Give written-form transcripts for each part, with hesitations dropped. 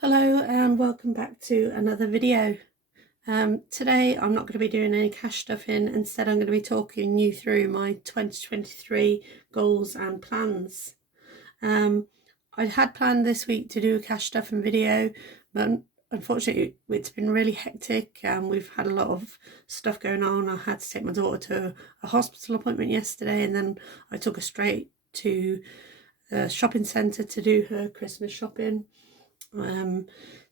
Hello and welcome back to another video. Today I'm not going to be doing any cash stuffing. Instead I'm going to be talking you through my 2023 goals and plans. I had planned this week to do a cash stuffing video, but unfortunately it's been really hectic. We've had a lot of stuff going on. I had to take my daughter to a hospital appointment yesterday, and then I took her straight to the shopping centre to do her Christmas shopping.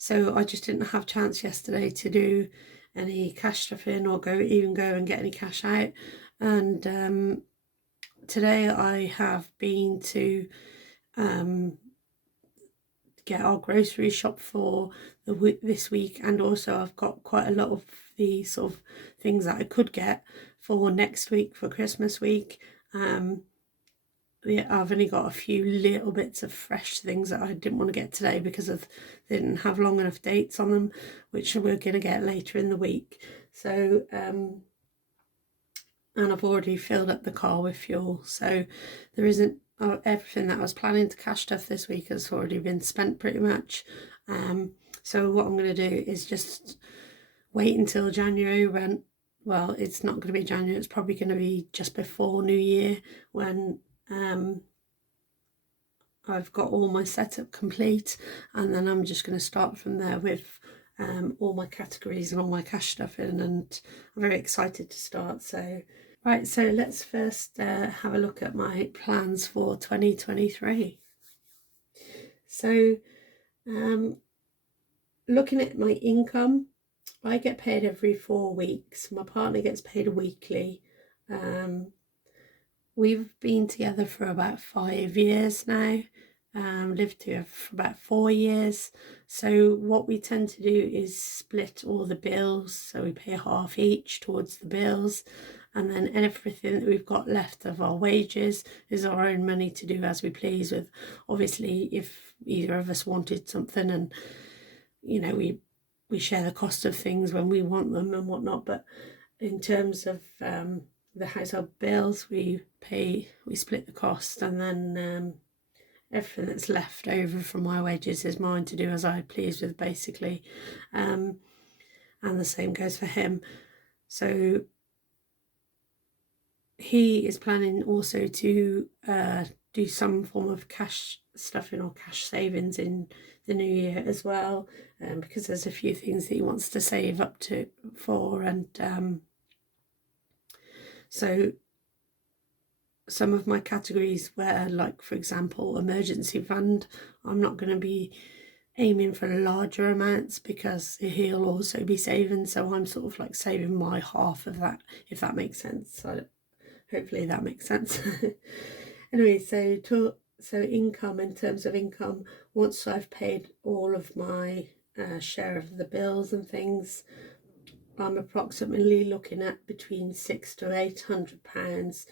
So I just didn't have a chance yesterday to do any cash stuffing or go and get any cash out. And today I have been to get our grocery shop for this week, and also I've got quite a lot of the sort of things that I could get for next week, for Christmas week. I've only got a few little bits of fresh things that I didn't want to get today because they didn't have long enough dates on them, which we're going to get later in the week. So and I've already filled up the car with fuel, so there isn't everything that I was planning to cash stuff this week has already been spent pretty much. So what I'm going to do is just wait until January when, well, it's not going to be January, it's probably going to be just before New Year, when I've got all my setup complete, and then I'm just going to start from there with all my categories and all my cash stuff in, and I'm very excited to start. So let's first have a look at my plans for 2023. So looking at my income, I get paid every 4 weeks. My partner gets paid weekly. We've been together for about 5 years now, lived together for about 4 years. So what we tend to do is split all the bills. So we pay half each towards the bills, and then everything that we've got left of our wages is our own money to do as we please with. Obviously, if either of us wanted something, and we share the cost of things when we want them and whatnot, but in terms of the household bills, we split the cost, and then everything that's left over from my wages is mine to do as I please with, basically. And the same goes for him. So he is planning also to do some form of cash stuffing or cash savings in the new year as well, because there's a few things that he wants to save up to for, and so some of my categories where, like, for example, emergency fund, I'm not going to be aiming for larger amounts because he'll also be saving, so I'm sort of like saving my half of that, if that makes sense. So hopefully that makes sense. Anyway, so income, in terms of income, once I've paid all of my share of the bills and things, I'm approximately looking at between £600 to £800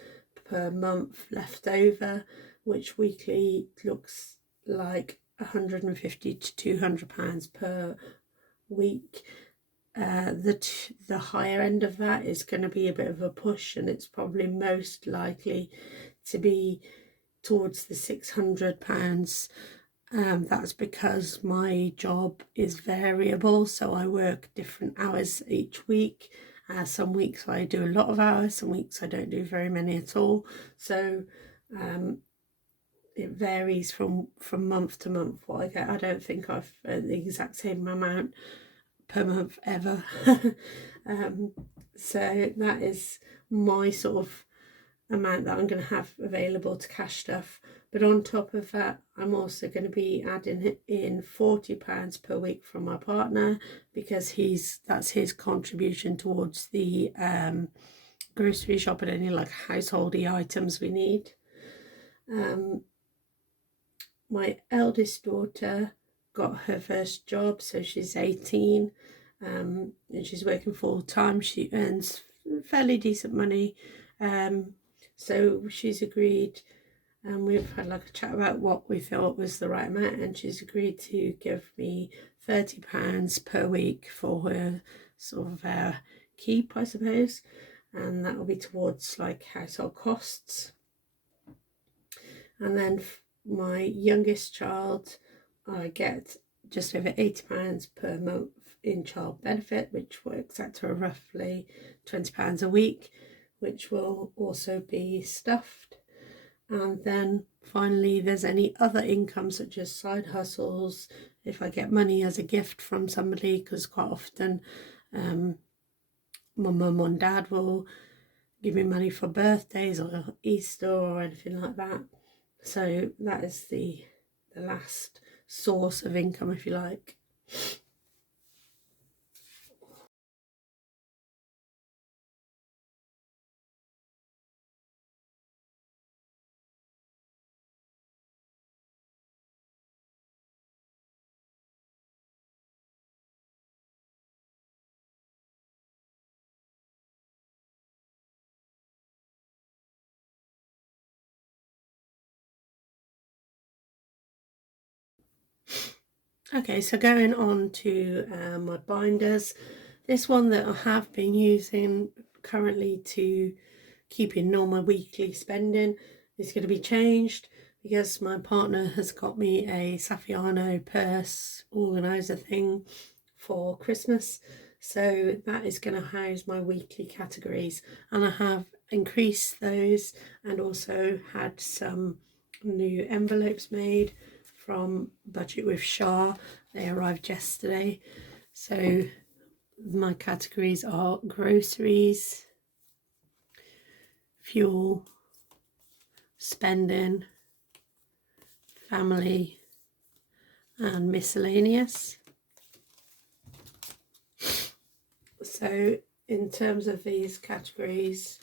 per month left over, which weekly looks like £150 to £200 per week. The higher end of that is going to be a bit of a push, and it's probably most likely to be towards the £600. That's because my job is variable, so I work different hours each week. Some weeks I do a lot of hours, some weeks I don't do very many at all. So it varies from month to month what I get. I don't think I've earned the exact same amount per month ever. So that is my sort of amount that I'm going to have available to cash stuff. But on top of that, I'm also going to be adding in £40 per week from my partner, because that's his contribution towards the grocery shop and any like householdy items we need. My eldest daughter got her first job, so she's 18, and she's working full time. She earns fairly decent money, so she's agreed, and we've had like a chat about what we thought was the right amount, and she's agreed to give me £30 per week for her sort of keep, I suppose, and that will be towards like household costs. And then my youngest child, I get just over £80 per month in child benefit, which works out to roughly £20 a week, which will also be stuffed. And then finally, there's any other income such as side hustles, if I get money as a gift from somebody, because quite often my mum and dad will give me money for birthdays or Easter or anything like that. So that is the last source of income, if you like. Okay, so going on to my binders. This one that I have been using currently to keep in normal weekly spending is going to be changed because my partner has got me a Saffiano purse organizer thing for Christmas. So that is going to house my weekly categories, and I have increased those and also had some new envelopes made from Budget with Shah. They arrived yesterday. So my categories are groceries, fuel, spending, family, and miscellaneous. So in terms of these categories,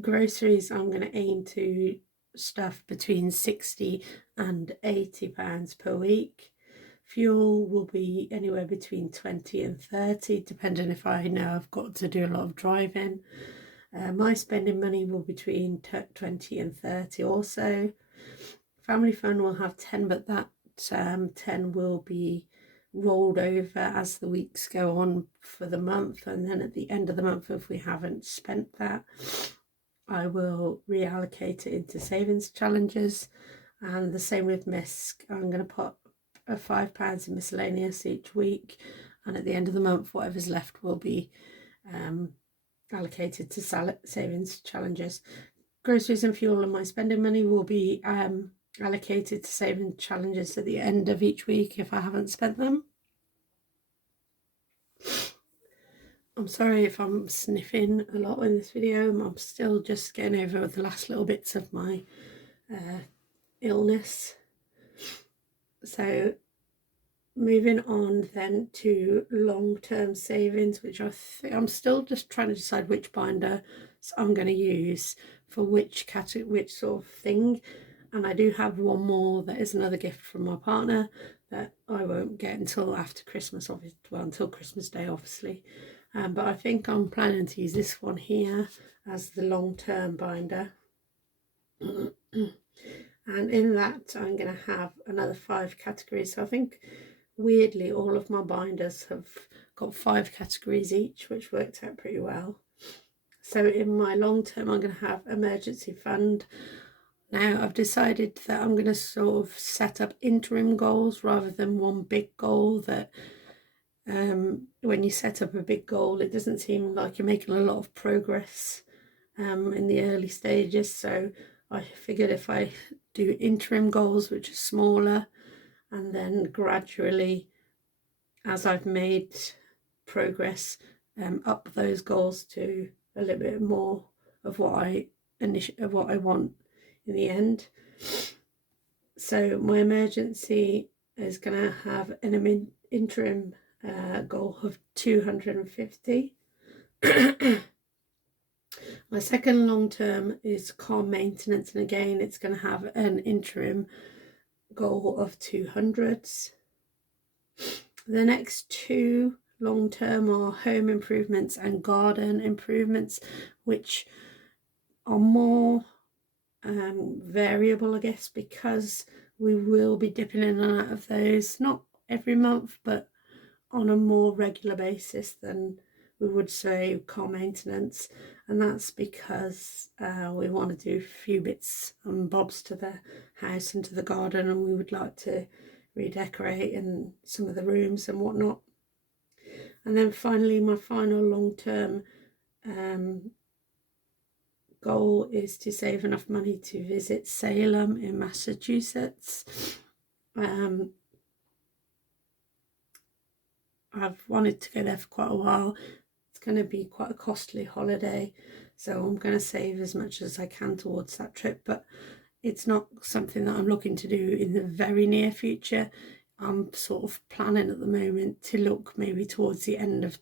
groceries, I'm going to aim to stuff between £60 and £80 per week. Fuel will be anywhere between 20 and 30, depending if I know I've got to do a lot of driving. My spending money will be between 20 and 30 also. Family fund will have 10, but that 10 will be rolled over as the weeks go on for the month, and then at the end of the month, if we haven't spent that, I will reallocate it into savings challenges. And the same with MISC. I'm going to put £5 in miscellaneous each week, and at the end of the month, whatever's left will be allocated to savings challenges. Groceries and fuel and my spending money will be allocated to saving challenges at the end of each week if I haven't spent them. I'm sorry if I'm sniffing a lot in this video. I'm still just getting over the last little bits of my illness. So moving on then to long-term savings, which I'm still just trying to decide which binder I'm going to use for which category, which sort of thing. And I do have one more that is another gift from my partner that I won't get until after Christmas, obviously, well, until Christmas Day, obviously. But I think I'm planning to use this one here as the long-term binder. And in that, I'm going to have another 5 categories. So I think, weirdly, all of my binders have got 5 categories each, which worked out pretty well. So in my long term, I'm going to have emergency fund. Now, I've decided that I'm going to sort of set up interim goals rather than one big goal. That when you set up a big goal, it doesn't seem like you're making a lot of progress in the early stages. So I figured if I do interim goals, which are smaller, and then gradually, as I've made progress, up those goals to a little bit more of what I want in the end. So my emergency is going to have an interim goal of 250. My second long term is car maintenance, and again it's going to have an interim goal of 200s. The next 2 long term are home improvements and garden improvements, which are more variable, I guess, because we will be dipping in and out of those, not every month, but on a more regular basis than we would say car maintenance, and that's because we want to do a few bits and bobs to the house and to the garden, and we would like to redecorate in some of the rooms and whatnot. And then finally, my final long-term goal is to save enough money to visit Salem in Massachusetts. I've wanted to go there for quite a while. It's going to be quite a costly holiday, so I'm going to save as much as I can towards that trip, but it's not something that I'm looking to do in the very near future. I'm sort of planning at the moment to look maybe towards the end of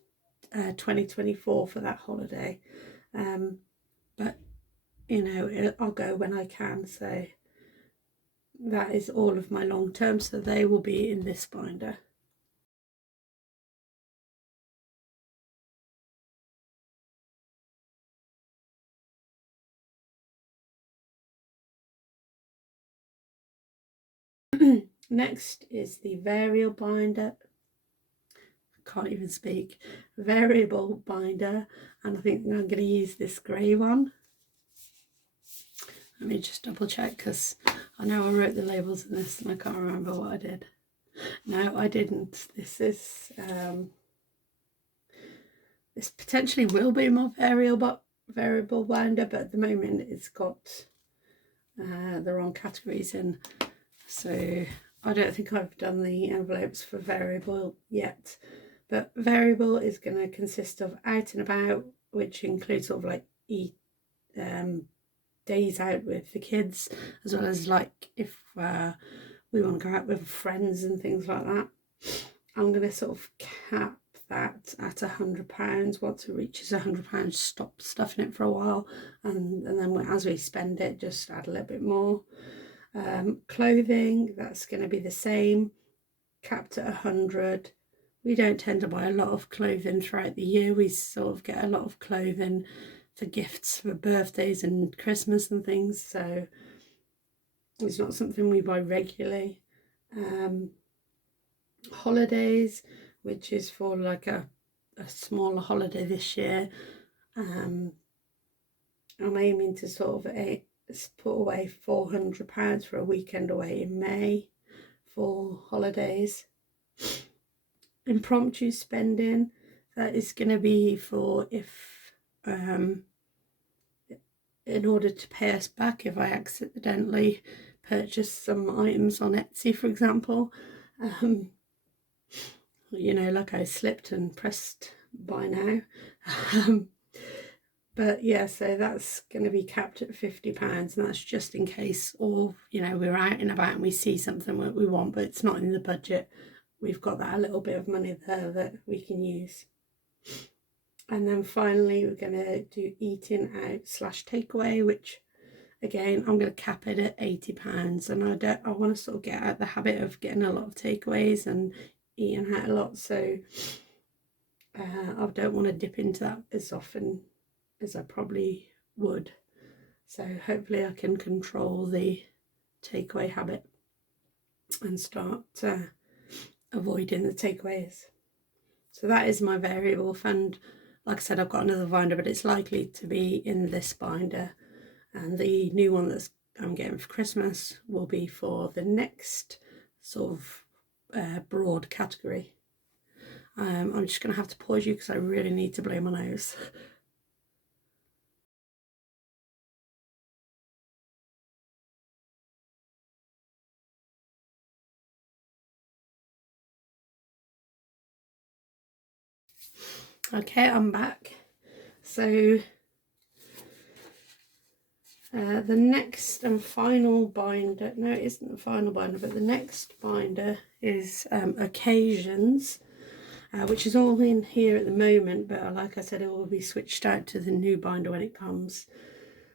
2024 for that holiday, but you know, I'll go when I can. So that is all of my long term, so they will be in this binder. Next is the variable binder. I can't even speak. Variable binder, and I think I'm going to use this grey one. Let me just double check, because I know I wrote the labels in this and I can't remember what I did. No, I didn't. This is this potentially will be my variable binder, but at the moment it's got the wrong categories in, so I don't think I've done the envelopes for variable yet. But variable is going to consist of out and about, which includes sort of like days out with the kids, as well as like if we want to go out with friends and things like that. I'm going to sort of cap that at £100. Once it reaches £100, stop stuffing it for a while, and then as we spend it, just add a little bit more. Clothing, that's going to be the same, capped at 100. We don't tend to buy a lot of clothing throughout the year. We sort of get a lot of clothing for gifts for birthdays and Christmas and things, so it's not something we buy regularly. Holidays, which is for like a smaller holiday this year. I'm aiming to sort of put away £400 for a weekend away in May for holidays. Impromptu spending, that is going to be for if in order to pay us back if I accidentally purchase some items on Etsy, for example. You know, like I slipped and pressed buy now. But yeah, so that's going to be capped at £50, and that's just in case, or you know, we're out and about and we see something that we want but it's not in the budget. We've got that a little bit of money there that we can use. And then finally, we're going to do eating out / takeaway, which again, I'm going to cap it at £80, and I want to sort of get out the habit of getting a lot of takeaways and eating out a lot, so I don't want to dip into that as often as I probably would. So hopefully I can control the takeaway habit and start avoiding the takeaways. So that is my variable fund. Like I said, I've got another binder, but it's likely to be in this binder, and the new one that I'm getting for Christmas will be for the next sort of broad category. I'm just going to have to pause you because I really need to blow my nose. Okay, I'm back. So the next and final binder, no, it isn't the final binder, but the next binder is Occasions, which is all in here at the moment, but like I said, it will be switched out to the new binder when it comes,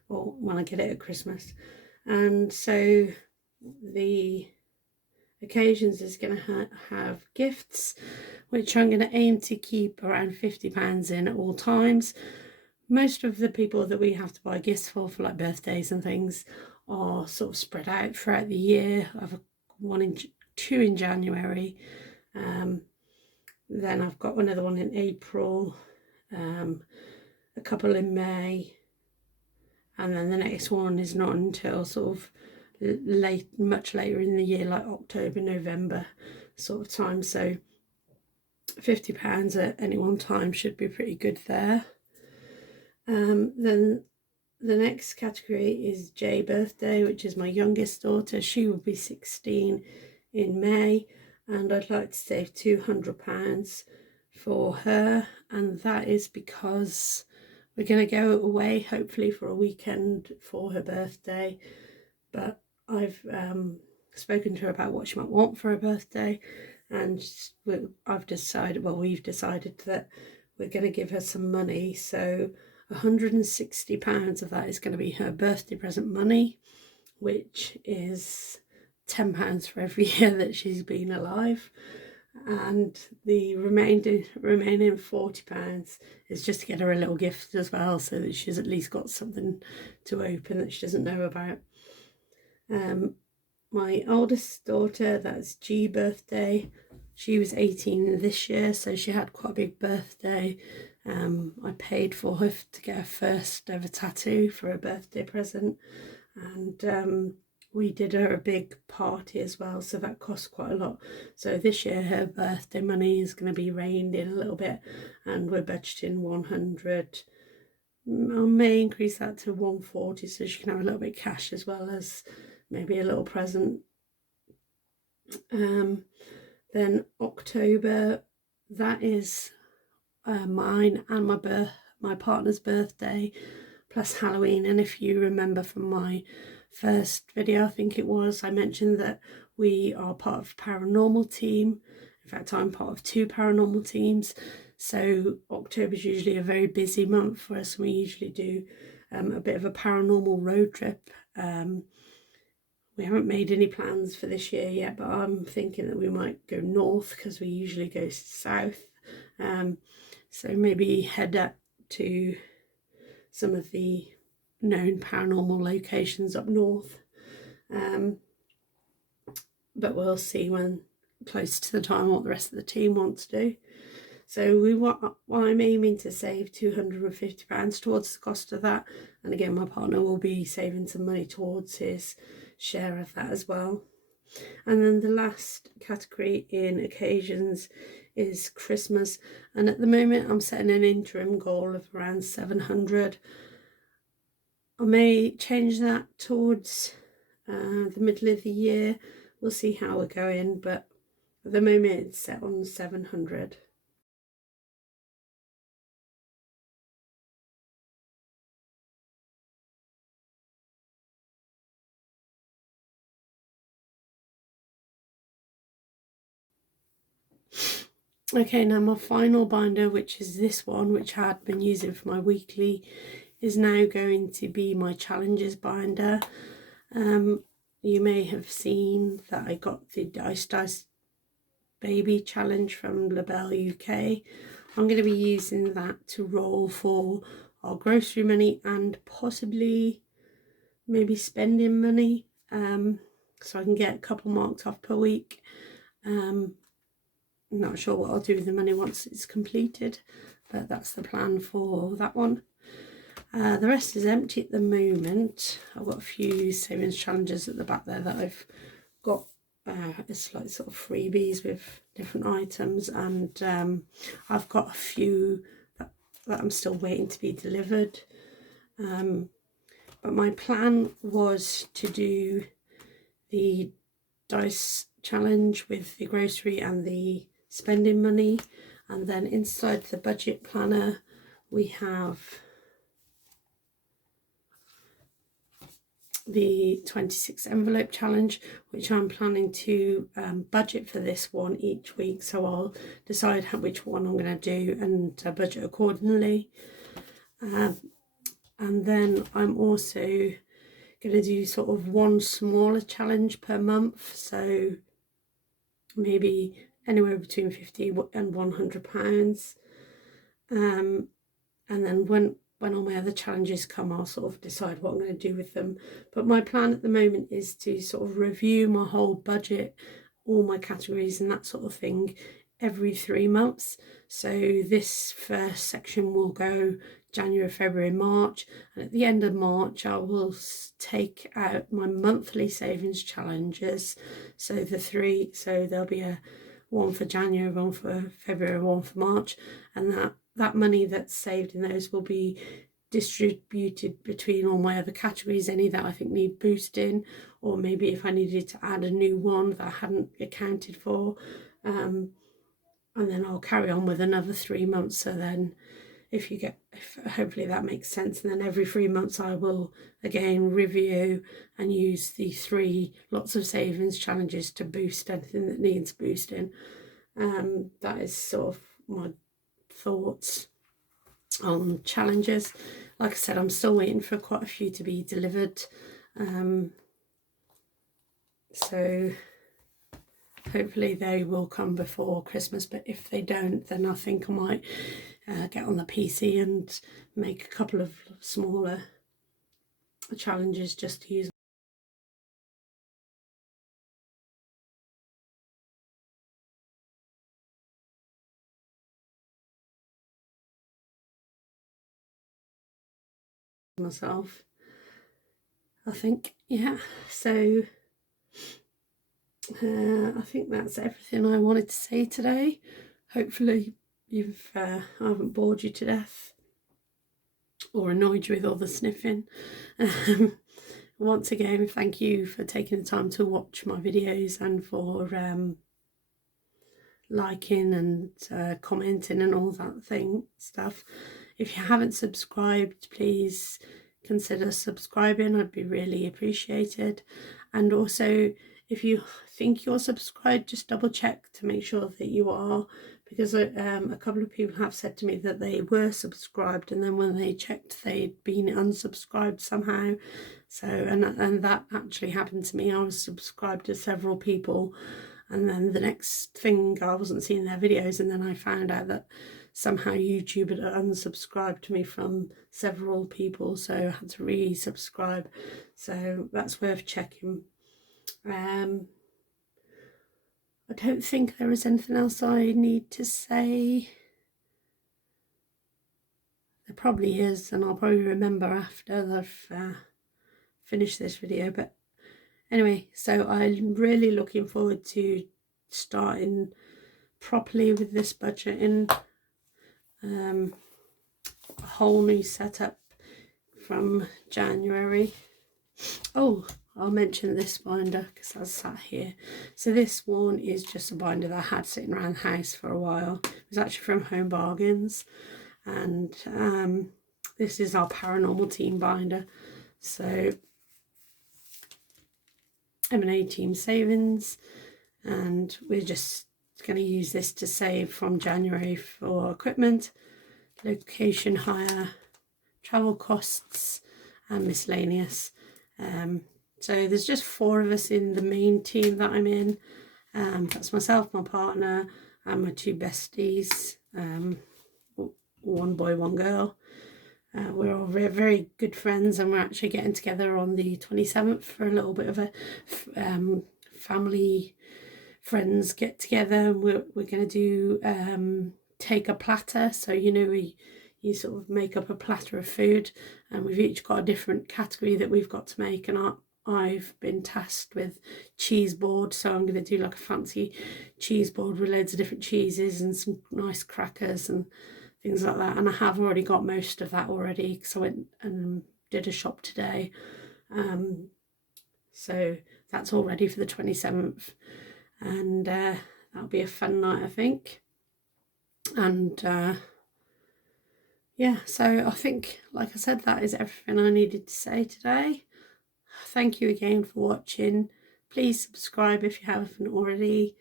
or when I get it at Christmas. And so the Occasions is going to have gifts, which I'm going to aim to keep around £50 in at all times. Most of the people that we have to buy gifts for like birthdays and things are sort of spread out throughout the year. I've two in January, then I've got another one in April, a couple in May, and then the next one is not until sort of much later in the year, like October, November sort of time. So £50 at any one time should be pretty good there. Then the next category is J birthday, which is my youngest daughter. She will be 16 in May, and I'd like to save £200 for her, and that is because we're going to go away hopefully for a weekend for her birthday, but I've spoken to her about what she might want for her birthday, and we've decided that we're going to give her some money. So £160 of that is going to be her birthday present money, which is £10 for every year that she's been alive, and the remaining £40 is just to get her a little gift as well, so that she's at least got something to open that she doesn't know about. My oldest daughter, that's G birthday, she was 18 this year, so she had quite a big birthday. I paid for her to get her first ever tattoo for her birthday present, and we did her a big party as well, so that cost quite a lot. So this year her birthday money is going to be reined in a little bit, and we're budgeting 100. I may increase that to 140 so she can have a little bit of cash as well as maybe a little present. Then October, that is mine and my partner's birthday plus Halloween. And if you remember from my first video, I think it was, I mentioned that we are part of a paranormal team. In fact, I'm part of 2 paranormal teams, so October is usually a very busy month for us. We usually do a bit of a paranormal road trip. We haven't made any plans for this year yet, but I'm thinking that we might go north because we usually go south. So maybe head up to some of the known paranormal locations up north. But we'll see when close to the time what the rest of the team wants to do. So I'm aiming to save £250 towards the cost of that, and again my partner will be saving some money towards his share of that as well. And then the last category in occasions is Christmas, and at the moment I'm setting an interim goal of around 700. I may change that towards the middle of the year. We'll see how we're going, but at the moment it's set on 700. Okay, now my final binder, which is this one, which I had been using for my weekly, is now going to be my challenges binder. You may have seen that I got the Dice Baby challenge from Label UK. I'm going to be using that to roll for our grocery money and possibly maybe spending money, so I can get a couple marked off per week. I'm not sure what I'll do with the money once it's completed, but that's the plan for that one. The rest is empty at the moment. I've got a few savings challenges at the back there that I've got. It's like sort of freebies with different items, and I've got a few that I'm still waiting to be delivered. But my plan was to do the dice challenge with the grocery and the spending money, and then inside the budget planner we have the 26 envelope challenge, which I'm planning to budget for this one each week, so I'll decide which one I'm going to do and budget accordingly. And then I'm also going to do sort of one smaller challenge per month, so maybe anywhere between £50 and £100. And then when all my other challenges come, I'll sort of decide what I'm going to do with them. But my plan at the moment is to sort of review my whole budget, all my categories and that sort of thing every 3 months. So this first section will go January, February, March, and at the end of March I will take out my monthly savings challenges. So there'll be one for January, one for February, one for March, and that money that's saved in those will be distributed between all my other categories, any that I think need boosting, or maybe if I needed to add a new one that I hadn't accounted for, and then I'll carry on with another 3 months. So then hopefully that makes sense, and then every 3 months I will again review and use the 3 lots of savings challenges to boost anything that needs boosting. That is sort of my thoughts on challenges. Like I said, I'm still waiting for quite a few to be delivered, so hopefully they will come before Christmas, but if they don't, then I think I might get on the PC and make a couple of smaller challenges just to use myself, I think. Yeah, so I think that's everything I wanted to say today. Hopefully I haven't bored you to death or annoyed you with all the sniffing. Once again, thank you for taking the time to watch my videos and for liking and commenting and all that stuff. If you haven't subscribed, please consider subscribing. I'd be really appreciated. And also, if you think you're subscribed, just double check to make sure that you are, because a couple of people have said to me that they were subscribed and then when they checked they'd been unsubscribed somehow. So and that actually happened to me. I was subscribed to several people, and then the next thing I wasn't seeing their videos, and then I found out that somehow YouTube had unsubscribed me from several people, so I had to resubscribe. So that's worth checking. I don't think there is anything else I need to say. There probably is, and I'll probably remember after I've finished this video. But anyway, so I'm really looking forward to starting properly with this budgeting. A whole new setup from January. Oh, I'll mention this binder because I sat here. So this one is just a binder that I had sitting around the house for a while. It was actually from Home Bargains, and this is our Paranormal Team binder. So M&A Team Savings, and we're just going to use this to save from January for equipment, location hire, travel costs and miscellaneous. So there's just 4 of us in the main team that I'm in. That's myself, my partner and my 2 besties, one boy, one girl. We're all very, very good friends, and we're actually getting together on the 27th for a little bit of a family friends get together. We're going to do take a platter. So you sort of make up a platter of food, and we've each got a different category that we've got to make, and I've been tasked with cheese board, so I'm going to do like a fancy cheese board with loads of different cheeses and some nice crackers and things like that. And I have already got most of that already because I went and did a shop today, so that's all ready for the 27th, and that'll be a fun night, I think. And yeah, so I think, like I said, that is everything I needed to say today. Thank you again for watching. Please subscribe if you haven't already,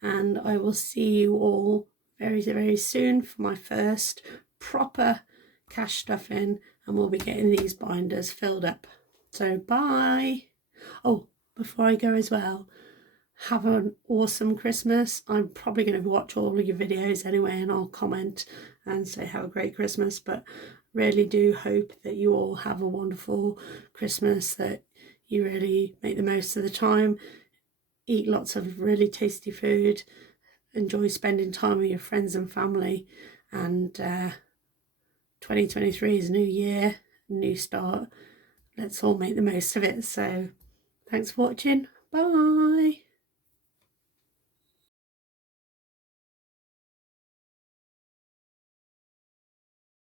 and I will see you all very, very soon for my first proper cash stuffing, and we'll be getting these binders filled up. So bye. Oh, before I go as well, have an awesome Christmas. I'm probably going to watch all of your videos anyway, and I'll comment and say have a great Christmas, but really do hope that you all have a wonderful Christmas, that you really make the most of the time, eat lots of really tasty food, enjoy spending time with your friends and family. And 2023 is a new year, new start. Let's all make the most of it. So thanks for watching. Bye.